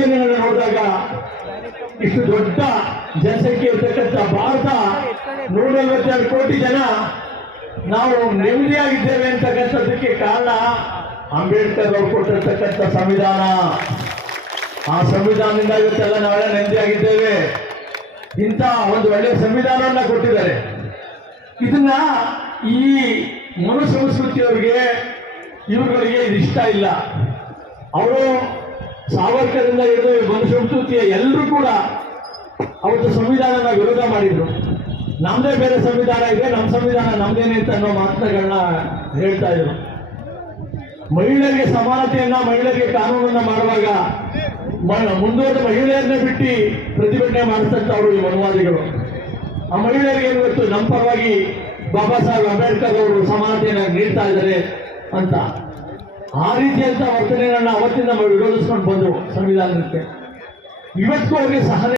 ಯೋಜನೆಗಳನ್ನ ನೋಡಿದಾಗ ಇಷ್ಟು ದೊಡ್ಡ ಜನಸಂಖ್ಯೆ ಇರ್ತಕ್ಕಂಥ ಭಾರತ ನೂರ ನಲವತ್ತೆರಡು ಕೋಟಿ ಜನ ನಾವು ನೆಮ್ಮದಿಯಾಗಿದ್ದೇವೆ ಅಂತಕ್ಕಂಥದ್ದಕ್ಕೆ ಕಾರಣ ಅಂಬೇಡ್ಕರ್ ಅವರು ಕೊಟ್ಟಿರ್ತಕ್ಕಂಥ ಸಂವಿಧಾನ. ಆ ಸಂವಿಧಾನದಿಂದ ಇವತ್ತೆಲ್ಲ ನಾವೆಲ್ಲ ನೆಮ್ಮದಿಯಾಗಿದ್ದೇವೆ. ಇಂಥ ಒಂದು ಒಳ್ಳೆಯ ಸಂವಿಧಾನವನ್ನ ಕೊಟ್ಟಿದ್ದಾರೆ. ಇದನ್ನ ಈ ಮನು ಸಂಸ್ಕೃತಿಯವರಿಗೆ ಇವುಗಳಿಗೆ ಇದು ಇಷ್ಟ ಇಲ್ಲ. ಅವರು ಸಾವರ್ಕರಿಂದ ಹಿಡಿದು ಬನಶಂಸ್ಕೃತಿಯ ಎಲ್ಲರೂ ಕೂಡ ಅವತ್ತು ಸಂವಿಧಾನನ ವಿರೋಧ ಮಾಡಿದ್ರು. ನಮ್ದೇ ಬೇರೆ ಸಂವಿಧಾನ ಇದೆ ನಮ್ಮ ಸಂವಿಧಾನ ನಮ್ದೇನೆ ಅಂತ ಅನ್ನೋ ಮಾತುಗಳನ್ನ ಹೇಳ್ತಾ ಇದ್ರು. ಮಹಿಳೆಯರಿಗೆ ಸಮಾನತೆಯನ್ನ, ಮಹಿಳೆಯರಿಗೆ ಕಾನೂನನ್ನ ಮಾಡುವಾಗ ಮುಂದುವರೆದ ಮಹಿಳೆಯರನ್ನೇ ಬಿಟ್ಟು ಪ್ರತಿಭಟನೆ ಮಾಡಿಸ್ತಂತವ್ರು ಈ ಮನುವಾದಿಗಳು. ಆ ಮಹಿಳೆಯರಿಗೆ ಗೊತ್ತು ನಮ್ಮ ಪರವಾಗಿ ಬಾಬಾ ಸಾಹೇಬ್ ಅಂಬೇಡ್ಕರ್ ಅವರು ಸಮಾನತೆಯನ್ನ ನೀಡ್ತಾ ಇದ್ದಾರೆ ಅಂತ. ಆ ರೀತಿಯಂತ ವರ್ತನೆಗಳನ್ನ ಅವತ್ತಿಂದ ವಿರೋಧಿಸ್ಕೊಂಡು ಬಂದರು ಸಂವಿಧಾನಕ್ಕೆ. ಇವತ್ತು ಅವರಿಗೆ ಸಹನೆ